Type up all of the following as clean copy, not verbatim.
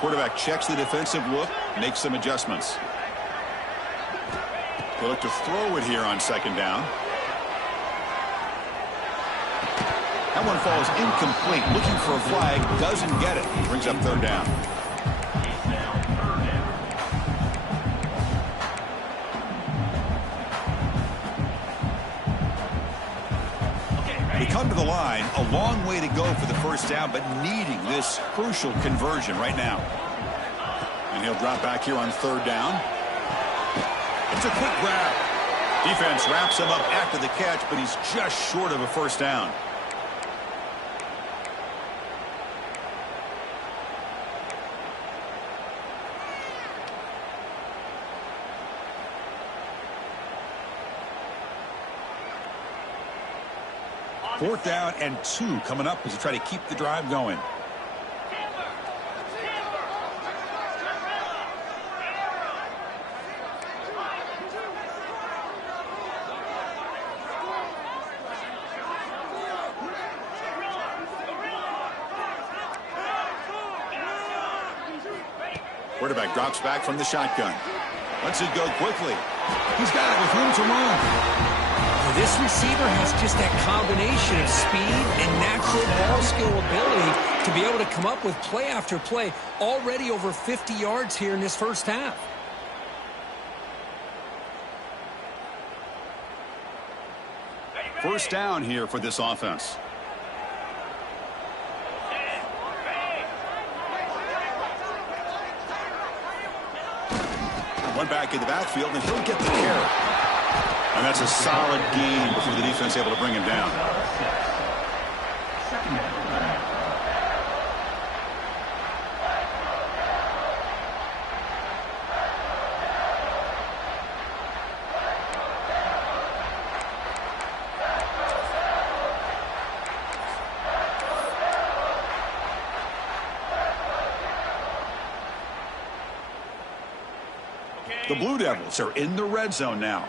Quarterback checks the defensive look, makes some adjustments. They look to throw it here on second down. That one falls incomplete. Looking for a flag, doesn't get it. Brings up third down. They come to the line, a long way to go for the first down, but needing this crucial conversion right now. And he'll drop back here on third down. It's a quick grab. Defense wraps him up after the catch, but he's just short of a first down. Fourth down and 2 coming up as you try to keep the drive going. Quarterback drops back from the shotgun. Lets it go quickly. He's got it with room to run. This receiver has just that combination of speed and natural ball skill ability to be able to come up with play after play. Already over 50 yards here in this first half. First down here for this offense. One back in the backfield, and he'll get the carry. And that's a solid gain before the defense able to bring him down. The Blue Devils are in the red zone now.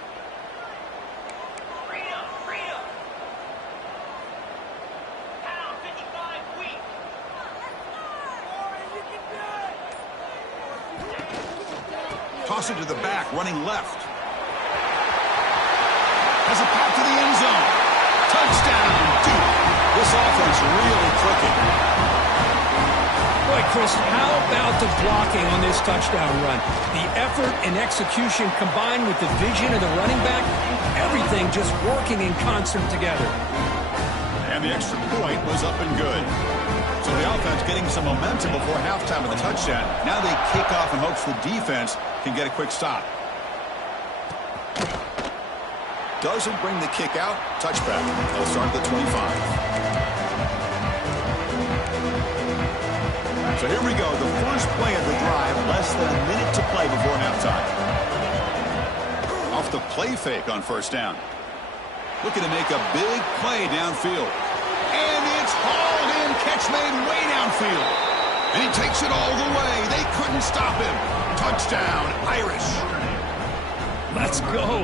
Toss it to the back, running left. Has a pop to the end zone. Touchdown, Duke. This offense really clicking. Boy, Chris, how about the blocking on this touchdown run? The effort and execution combined with the vision of the running back, everything just working in concert together. And the extra point was up and good. So the offense getting some momentum before halftime of the touchdown. Now they kick off in hopes the defense can get a quick stop. Doesn't bring the kick out. Touchback. They'll start at the 25. So here we go. The first play of the drive. Less than a minute to play before halftime. Off the play fake on first down. Looking to make a big play downfield. And it's hauled in. Catch made way downfield. And he takes it all the way. They couldn't stop him. Touchdown, Irish. Let's go.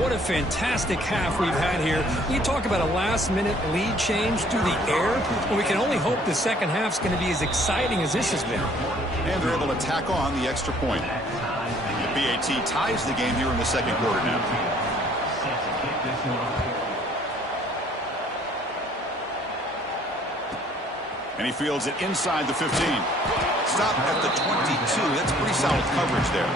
What a fantastic half we've had here. You talk about a last-minute lead change through the air. Well, we can only hope the second half's going to be as exciting as this has been. And they're able to tack on the extra point. The BAT ties the game here in the second quarter now. And he fields it inside the 15. Stop at the 22. That's pretty solid coverage there.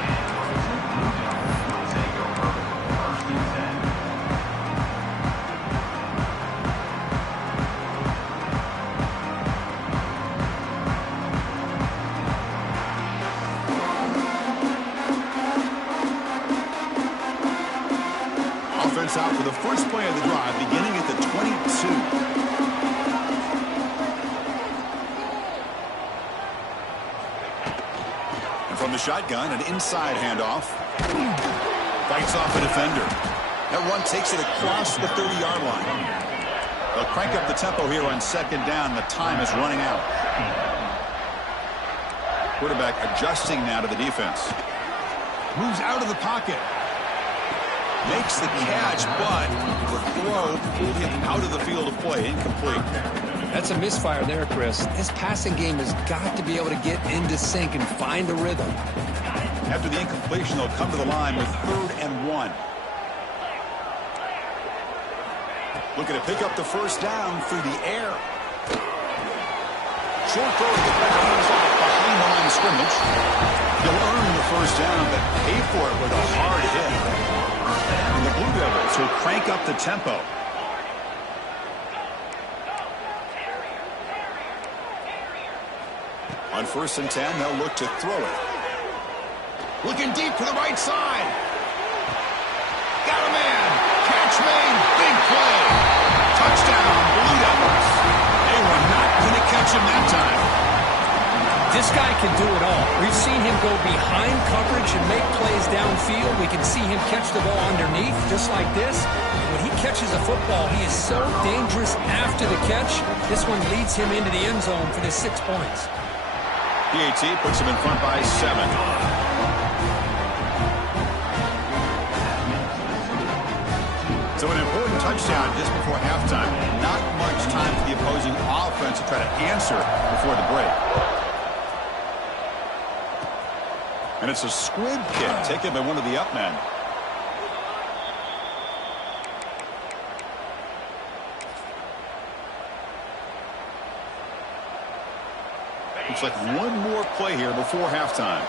Offense out for the first play of the drive, beginning at the 22. From the shotgun, an inside handoff. Fights off a defender. That run takes it across the 30-yard line. They'll crank up the tempo here on second down. The time is running out. Quarterback adjusting now to the defense. Moves out of the pocket. Makes the catch, but the throw pulled him out of the field of play. Incomplete. That's a misfire there, Chris. His passing game has got to be able to get into sync and find a rhythm. After the incompletion, they'll come to the line with 3rd and 1. Looking to pick up the first down through the air. Short throw to the back, behind the line of scrimmage. He'll earn the first down, but pay for it with a hard hit. And the Blue Devils will crank up the tempo. On 1st and 10, they'll look to throw it. Looking deep to the right side. Got a man. Catch made. Big play. Touchdown, Blue Devils. They were not going to catch him that time. This guy can do it all. We've seen him go behind coverage and make plays downfield. We can see him catch the ball underneath, just like this. When he catches a football, he is so dangerous after the catch. This one leads him into the end zone for the 6 points. PAT puts him in front by 7. So an important touchdown just before halftime. Not much time for the opposing offense to try to answer before the break. And it's a squib kick taken by one of the up men. Looks like one more play here before halftime.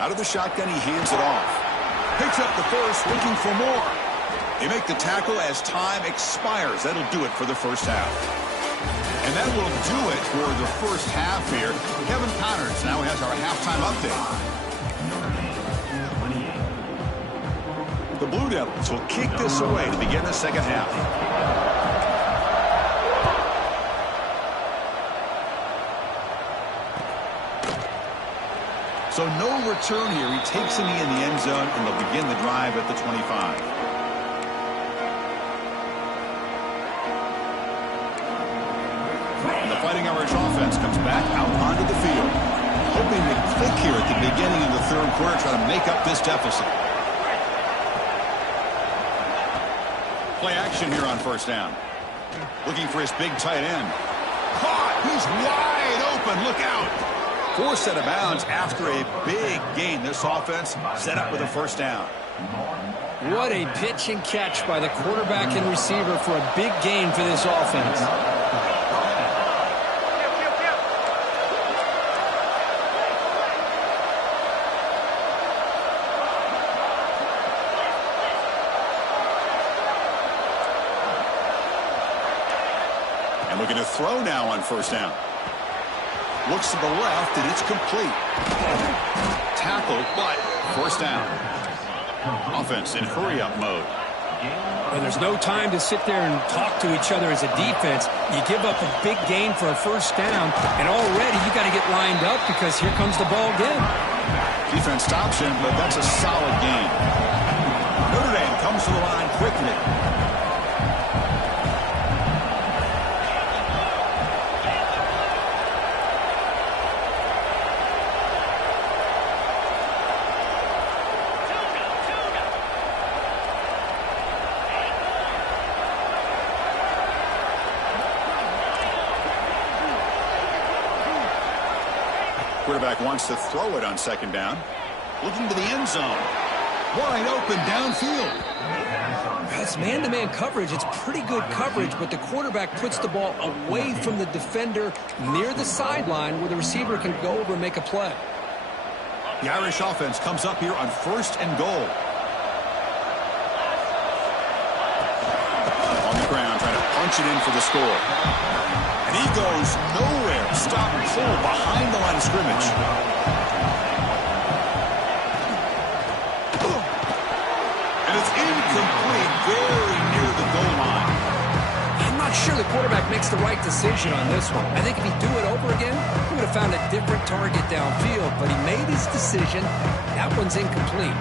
Out of the shotgun, he hands it off. Picks up the first, looking for more. They make the tackle as time expires. That'll do it for the first half. And that will do it for the first half here. Kevin Connors now has our halftime update. The Blue Devils will kick this away to begin the second half. So no return here. He takes a knee in the end zone, and they'll begin the drive at the 25. And the Fighting Irish offense comes back out onto the field, hoping to click here at the beginning of the 3rd quarter, try to make up this deficit. Play action here on 1st down. Looking for his big tight end. Caught! He's wide open. Look out! Forced out of bounds after a big gain. This offense set up with a first down. What a pitch and catch by the quarterback and receiver for a big gain for this offense. And looking to throw now on 1st down. Looks to the left, and it's complete. Tackled, but 1st down. Offense in hurry-up mode. And there's no time to sit there and talk to each other as a defense. You give up a big gain for a first down, and already you got to get lined up because here comes the ball again. Defense stops him, but that's a solid gain. Notre Dame comes to the line quickly. Quarterback wants to throw it on 2nd down. Looking to the end zone. Wide open downfield. That's man-to-man coverage. It's pretty good coverage, but the quarterback puts the ball away from the defender near the sideline where the receiver can go over and make a play. The Irish offense comes up here on 1st and goal. On the ground, trying to punch it in for the score. And he goes nowhere. Stop and pull behind the line of scrimmage. And it's incomplete, very near the goal line. I'm not sure the quarterback makes the right decision on this one. I think if he'd do it over again, he would have found a different target downfield, but he made his decision. That one's incomplete.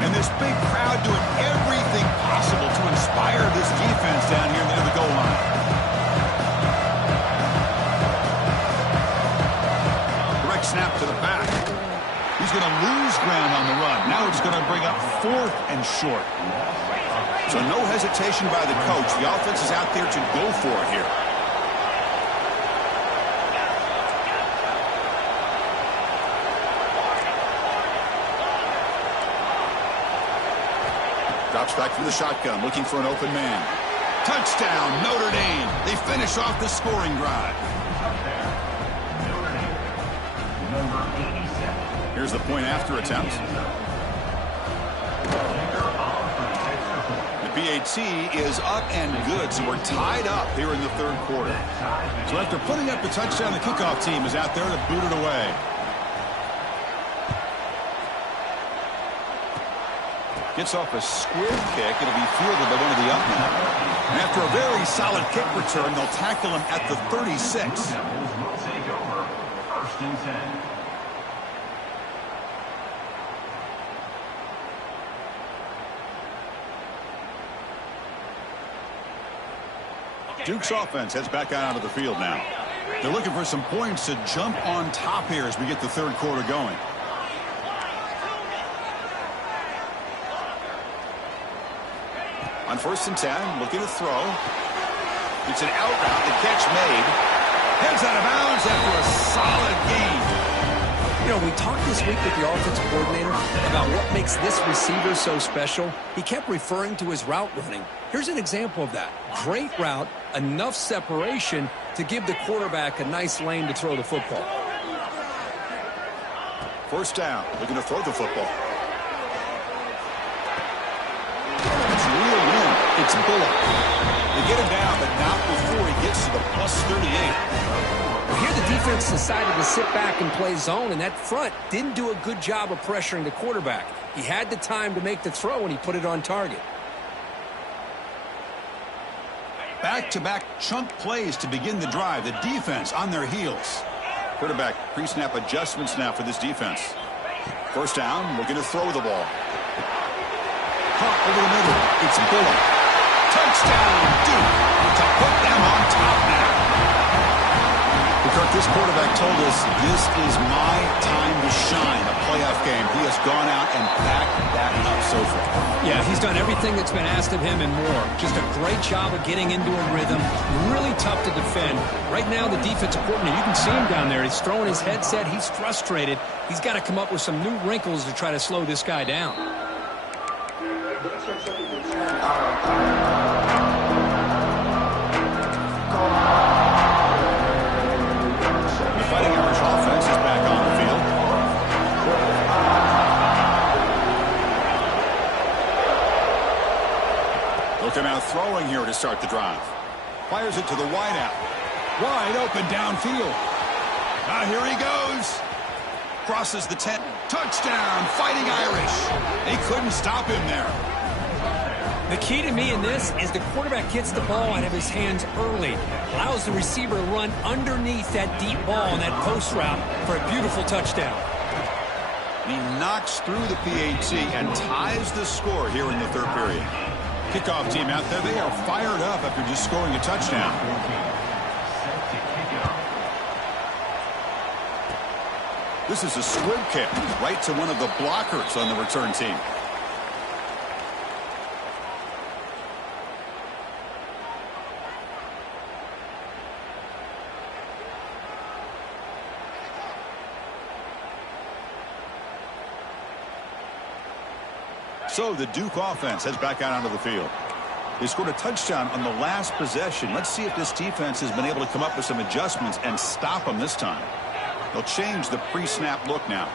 And this big crowd doing everything possible to inspire this defense down here near the goal line. Direct snap to the back. He's going to lose ground on the run. Now he's going to to bring up 4th and short. So no hesitation by the coach. The offense is out there to go for it here. Drops back from the shotgun, looking for an open man. Touchdown, Notre Dame. They finish off the scoring drive. Here's the point after attempt. The PAT is up and good, so we're tied up here in the 3rd quarter. So after putting up the touchdown, the kickoff team is out there to boot it away. Gets off a squib kick. It'll be fielded by one of the up men. And after a very solid kick return, they'll tackle him at the 36. Will take over 1st and 10. Duke's offense heads back out onto the field now. They're looking for some points to jump on top here as we get the 3rd quarter going. On 1st and 10, looking to throw. It's an out route. The catch made. Heads out of bounds after a solid gain. You know, we talked this week with the offensive coordinator about what makes this receiver so special. He kept referring to his route running. Here's an example of that. Great route, enough separation to give the quarterback a nice lane to throw the football. 1st down, looking to throw the football. It's Bullock. They get him down, but not before he gets to the +38. Well, here the defense decided to sit back and play zone, and that front didn't do a good job of pressuring the quarterback. He had the time to make the throw, and he put it on target. Back-to-back chunk plays to begin the drive. The defense on their heels. Quarterback pre-snap adjustments now for this defense. 1st down, looking to throw the ball. Caught over the middle. It's Bullock. Touchdown, Duke, to put them on top now. Because this quarterback told us this is my time to shine, a playoff game. He has gone out and backed that up so far. Yeah, he's done everything that's been asked of him and more. Just a great job of getting into a rhythm. Really tough to defend. Right now, the defensive coordinator, you can see him down there. He's throwing his headset. He's frustrated. He's got to come up with some new wrinkles to try to slow this guy down. Fighting Irish offense is back on the field. Looking out throwing here to start the drive. Fires it to the wideout. Wide open downfield. Now here he goes. Crosses the 10. Touchdown, Fighting Irish. They couldn't stop him there. The key to me in this is the quarterback gets the ball out of his hands early, allows the receiver to run underneath that deep ball on that post route for a beautiful touchdown. He knocks through the PAT and ties the score here in the 3rd period. Kickoff team out there, they are fired up after just scoring a touchdown. This is a squib kick right to one of the blockers on the return team. So the Duke offense heads back out onto the field. They scored a touchdown on the last possession. Let's see if this defense has been able to come up with some adjustments and stop them this time. They'll change the pre-snap look now.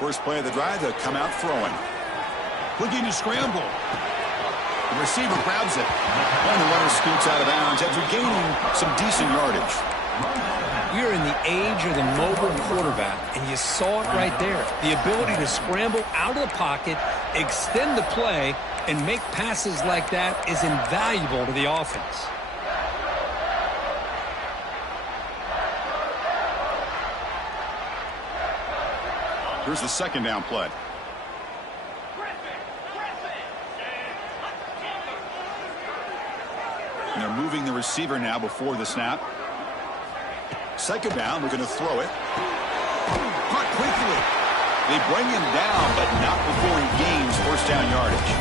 First play of the drive, they'll come out throwing. Looking to scramble. The receiver grabs it. And the runner scoots out of bounds after gaining some decent yardage. We're in the age of the mobile quarterback, and you saw it right there. The ability to scramble out of the pocket, extend the play, and make passes like that is invaluable to the offense. Here's the 2nd down play. And they're moving the receiver now before the snap. 2nd down, we're going to throw it. quickly. They bring him down, but not before he gains first down yardage.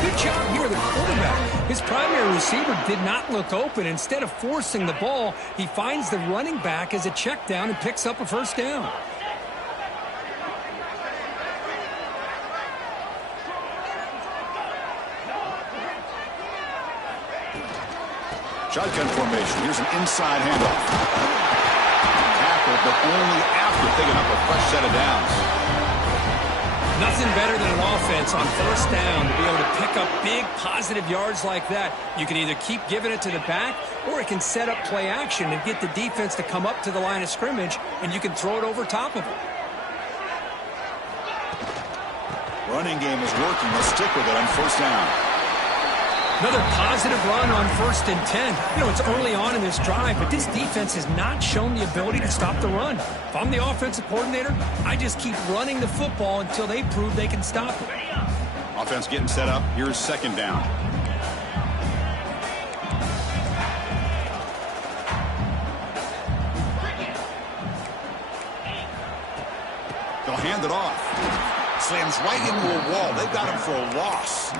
Good job here, the quarterback. His primary receiver did not look open. Instead of forcing the ball, he finds the running back as a check down and picks up a first down. Shotgun formation. Here's an inside handoff. Tackle, but only after picking up a fresh set of downs. Nothing better than an offense on first down to be able to pick up big positive yards like that. You can either keep giving it to the back, or it can set up play action and get the defense to come up to the line of scrimmage, and you can throw it over top of them. Running game is working. Let's stick with it on first down. Another positive run on 1st and 10. You know, it's early on in this drive, but this defense has not shown the ability to stop the run. If I'm the offensive coordinator, I just keep running the football until they prove they can stop it. Offense getting set up. Here's second down. They'll hand it off. Slams right into a wall. They've got him for a loss.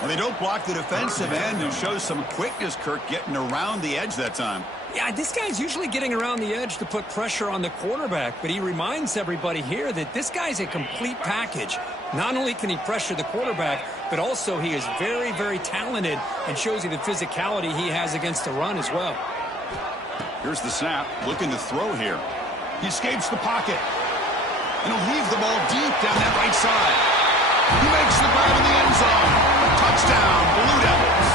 And they don't block the defensive end, who shows some quickness, Kirk, getting around the edge that time. Yeah, this guy's usually getting around the edge to put pressure on the quarterback, but he reminds everybody here that this guy's a complete package. Not only can he pressure the quarterback, but also he is very, very talented and shows you the physicality he has against the run as well. Here's the snap, looking to throw here. He escapes the pocket, and he'll leave the ball deep down that right side. He makes the grab in the end zone. Touchdown, Blue Devils.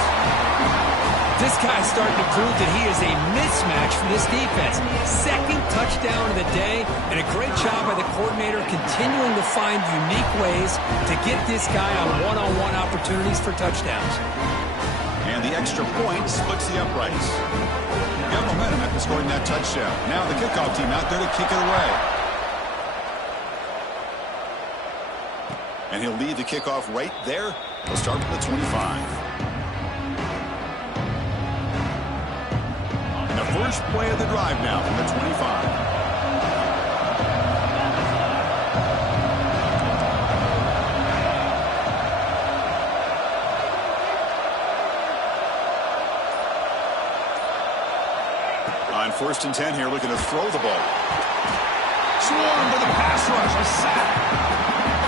This guy's starting to prove that he is a mismatch for this defense. Second touchdown of the day, and a great job by the coordinator continuing to find unique ways to get this guy on one-on-one opportunities for touchdowns. And the extra point splits the uprights. Got momentum after scoring that touchdown. Now the kickoff team out there to kick it away. And he'll lead the kickoff right there. We'll start with the 25. And the first play of the drive now from the 25. On 1st and 10 here, looking to throw the ball. Swarmed with a pass rush, a sack.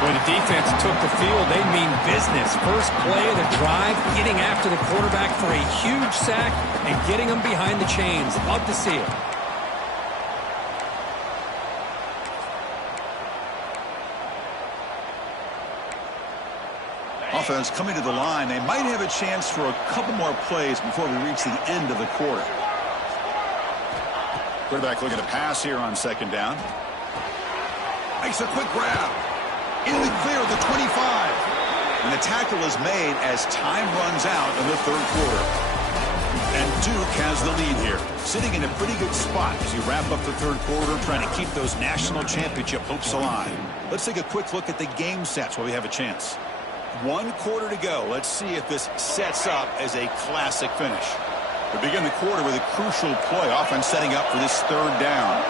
When the defense took the field, they mean business. First play of the drive, getting after the quarterback for a huge sack and getting him behind the chains. Love to see it. Offense coming to the line. They might have a chance for a couple more plays before we reach the end of the quarter. Quarterback looking to pass here on second down. Makes a quick grab. In the clear of the 25. And the tackle is made as time runs out in the third quarter. And Duke has the lead here, sitting in a pretty good spot as you wrap up the third quarter, trying to keep those national championship hopes alive. Let's take a quick look at the game stats while we have a chance. 1 quarter to go. Let's see if this sets up as a classic finish. We begin the quarter with a crucial play, offense setting up for this third down.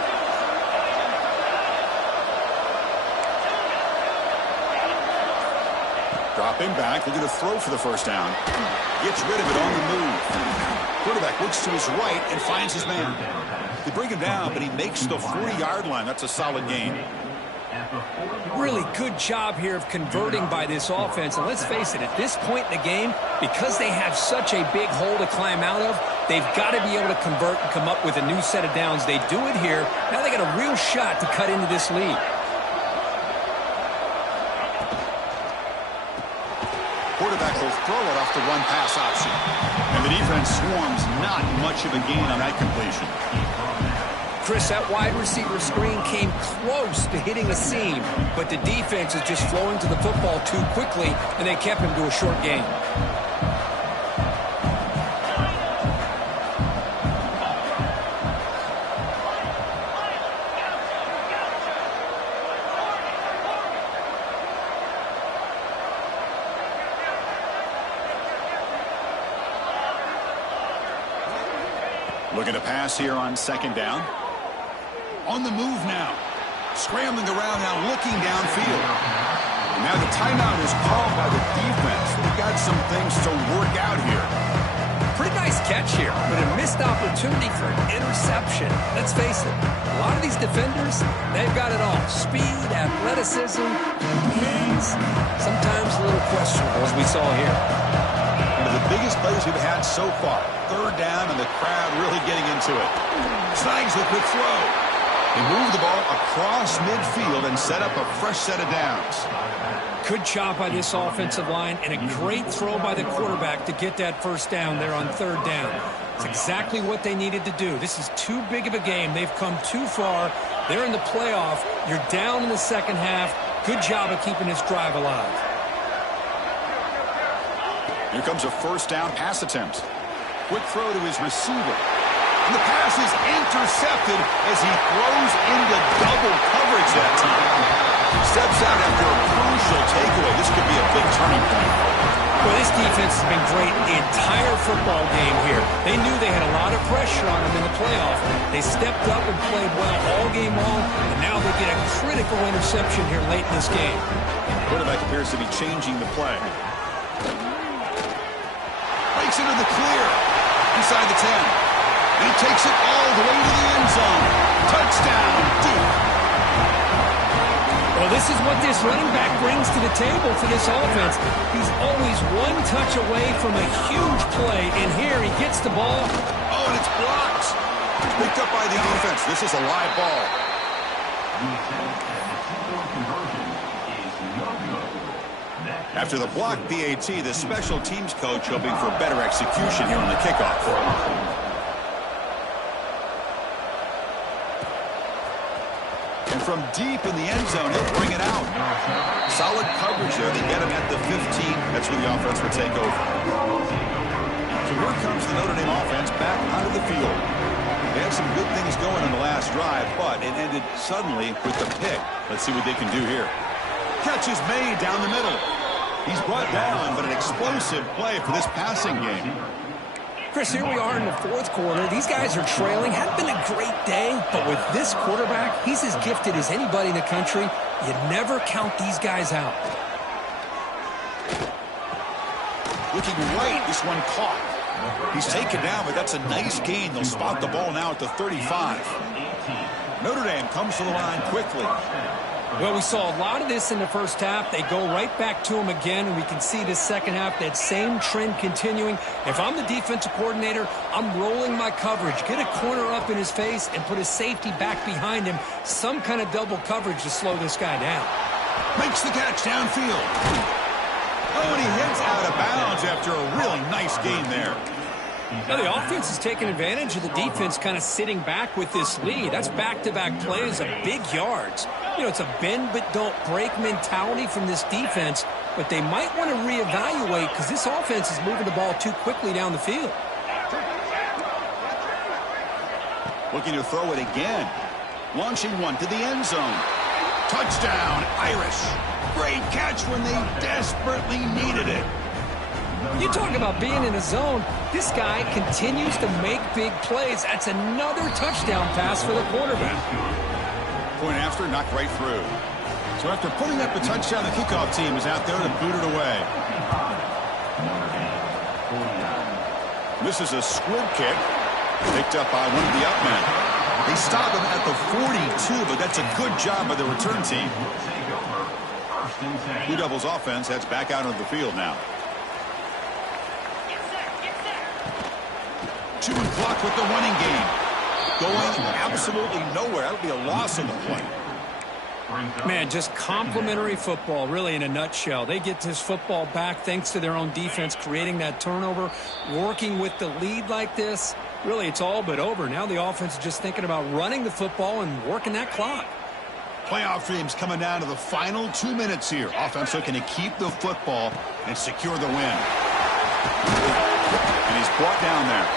Dropping back, looking to throw for the first down. Gets rid of it on the move. Quarterback looks to his right and finds his man. They bring him down, but he makes the 40-yard line. That's a solid gain. Really good job here of converting by this offense. And let's face it, at this point in the game, because they have such a big hole to climb out of, they've got to be able to convert and come up with a new set of downs. They do it here. Now they got a real shot to cut into this lead. Quarterback will throw it off the run-pass option. And the defense swarms, not much of a gain on that completion. Chris, that wide receiver screen came close to hitting a seam, but the defense is just flowing to the football too quickly, and they kept him to a short gain. Looking to pass here on second down. On the move now. Scrambling around now, looking downfield. And now the timeout is called by the defense. They've got some things to work out here. Pretty nice catch here, but a missed opportunity for an interception. Let's face it, a lot of these defenders, they've got it all. Speed, athleticism, hands, sometimes a little questionable, as we saw here. One of the biggest plays we've had so far. Third down, and the crowd really getting into it. Snags the quick throw. They move the ball across midfield and set up a fresh set of downs. Good job by this offensive line, and a great throw by the quarterback to get that first down there on third down. It's exactly what they needed to do. This is too big of a game. They've come too far. They're in the playoff. You're down in the second half. Good job of keeping this drive alive. Here comes a first down pass attempt. Quick throw to his receiver. And the pass is intercepted as he throws into double coverage that time. Steps out after a crucial takeaway. This could be a big turning point. Well, this defense has been great the entire football game here. They knew they had a lot of pressure on them in the playoff. They stepped up and played well all game long, and now they get a critical interception here late in this game. The quarterback appears to be changing the play. Breaks into the clear. Inside the 10. And he takes it all the way to the end zone. Touchdown, Duke. Well, this is what this running back brings to the table for this offense. He's always one touch away from a huge play, and here he gets the ball. Oh, and it's blocked. Picked up by the defense. This is a live ball. After the block PAT, the special teams coach hoping for better execution here on the kickoff. And from deep in the end zone, he'll bring it out. Solid coverage there. They get him at the 15. That's where the offense will take over. So here comes the Notre Dame offense back onto the field. They had some good things going in the last drive, but it ended suddenly with the pick. Let's see what they can do here. Catch is made down the middle. He's brought down, but an explosive play for this passing game. Chris, here we are in the fourth quarter. These guys are trailing. Hadn't been a great day, but with this quarterback, he's as gifted as anybody in the country. You never count these guys out. Looking right, this one caught. He's taken down, but that's a nice gain. They'll spot the ball now at the 35. Notre Dame comes to the line quickly. Well, we saw a lot of this in the first half. They go right back to him again, and we can see this second half, that same trend continuing. If I'm the defensive coordinator, I'm rolling my coverage. Get a corner up in his face and put his safety back behind him. Some kind of double coverage to slow this guy down. Makes the catch downfield. Oh, and he hits out of bounds after a really nice gain there. Now the offense is taking advantage of the defense kind of sitting back with this lead. That's back-to-back plays of big yards. You know, it's a bend but don't break mentality from this defense, but they might want to reevaluate because this offense is moving the ball too quickly down the field. Looking to throw it again. Launching one to the end zone. Touchdown, Irish. Great catch when they desperately needed it. You talk about being in a zone. This guy continues to make big plays. That's another touchdown pass for the quarterback. Point after, knocked right through. So after putting up a touchdown, the kickoff team is out there to boot it away. This is a squib kick. Picked up by one of the up men. They stop him at the 42, but that's a good job by the return team. Blue Devils offense heads back out onto the field now. Chewing clock with the running game. Going absolutely nowhere. That'll be a loss on the play. Man, just complimentary football, really, in a nutshell. They get this football back thanks to their own defense, creating that turnover, working with the lead like this. Really, it's all but over. Now the offense is just thinking about running the football and working that clock. Playoff dreams coming down to the final 2 minutes here. Offense looking to keep the football and secure the win. And he's brought down there.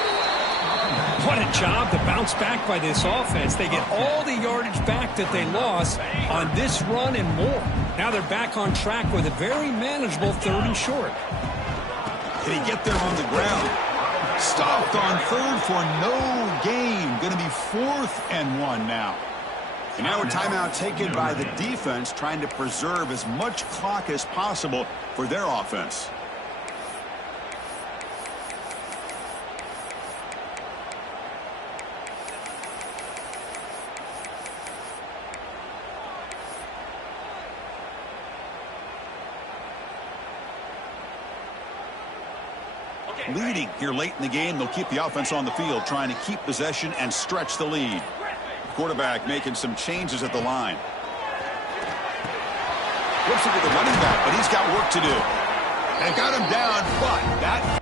What a job to bounce back by this offense. They get all the yardage back that they lost on this run and more. Now they're back on track with a very manageable 3rd and short. Can he get there on the ground? Stopped on 3rd for no gain. Going to be 4th and 1 now. And now a timeout taken by the defense, trying to preserve as much clock as possible for their offense. Leading here late in the game, they'll keep the offense on the field, trying to keep possession and stretch the lead. Quarterback making some changes at the line. Looks like the running back, but he's got work to do. They've got him down, but that